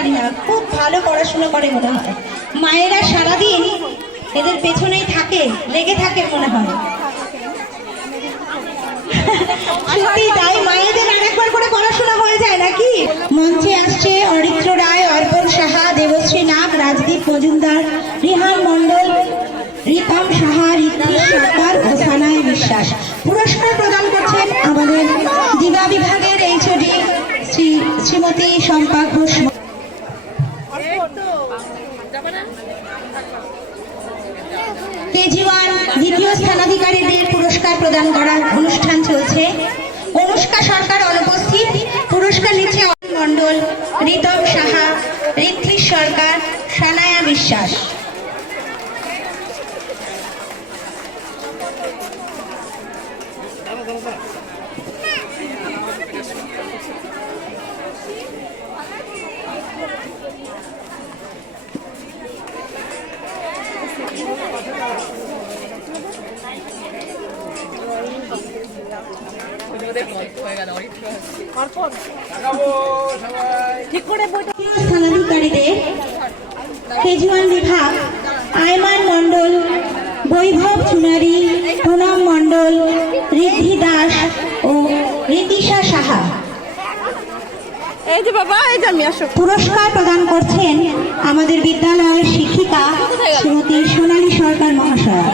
পারি না, খুব ভালো পড়াশোনা করে মনে হয়। মায়েরা সারাদিন এদের পেছনেই থাকে, লেগে থাকে মনে হয়। সত্যি তাই, মায়েদের আরেকবার করে পড়াশোনা হয়ে যায় নাকি? মঞ্চে আসছে অরিত্র রায়, অর্পণ সাহা, দেবশ্রী নাগ, রাজদীপ মজুমদার, রিহান মণ্ডল, রিতম সাহা, ঋদ্ধি সরকার ও সানায়া বিশ্বাস। পুরস্কার প্রদান করছেন আমাদের দিবা বিভাগের এইচওডি শ্রীমতী শম্পা ঘোষ। কেজি-1 দ্বিতীয় স্থানাধিকারীদের পুরস্কার প্রদান করার অনুষ্ঠান চলছে। অনুষ্কা সরকার অনুপস্থিত। পুরস্কার নিচ্ছে অরিত্র মণ্ডল, রিতম সাহা, ঋদ্ধি সরকার, সানায়া বিশ্বাস। স্থানাধিকারীদের কেজি-1 বিভাগ আয়মান মণ্ডল, বৈভব চুনারি, পুনম মণ্ডল, ঋদ্ধি দাস ও ঋতিশা সাহা। পুরস্কার প্রদান করছেন আমাদের বিদ্যালয়ের শিক্ষিকা শ্রীমতী সোনালী সরকার মহাশয়া।